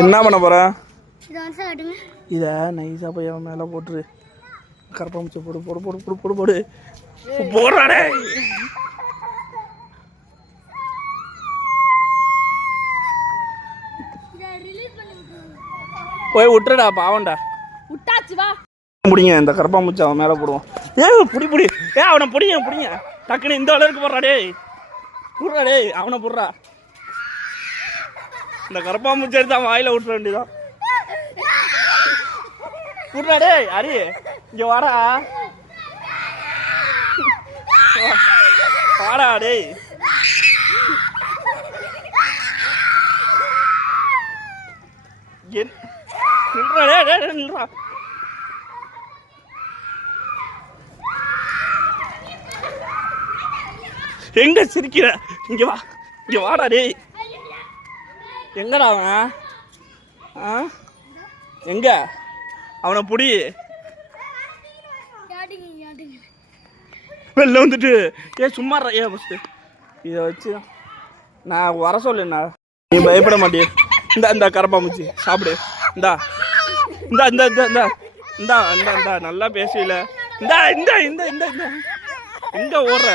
என்ன பண்ண போற? இதை நைஸாக போய் அவன் மேலே போட்டுரு. கரப்பாம்பூச்சி போடு போடு போடு போடு போடு போடு போடுறாடே. போய் விட்டுறடா, பாவண்டா. விட்டாச்சு வா. பிடிங்க, இந்த கரப்பாம்பூச்சி அவன் மேலே போடுவோம். புடி புடி. அவனை பிடிங்க பிடிங்க. டக்குன்னு இந்த அளவுக்கு போடுறா டேய். போடுறா டேய், அவனை போடுறா. இந்த கரப்பாம்பூச்சி எடுத்து அவன் வாயில விட்டுற வேண்டியதான். போடுறா டேய். அரி இங்க வாடா. வாடா டேய். நில்றா டேய் நில்றா. எங்க சிரிக்கிற? இங்க வா, இங்க வாடா டேய். எங்கடா அவன்? எங்க அவனை புடி. வெளில வந்துட்டு சும்மா இதை வச்சு நான் வர சொல்லுண்ணா. நீ பயப்பட மாட்டியே. இந்த கரப்பாம்பூச்சி சாப்பிடு. இந்தா இந்தா இந்த இந்த இந்த இந்தா இந்தா இந்தா நல்லா பேசல. இந்தா இந்த இந்த இந்த இந்த எங்க ஓடுற?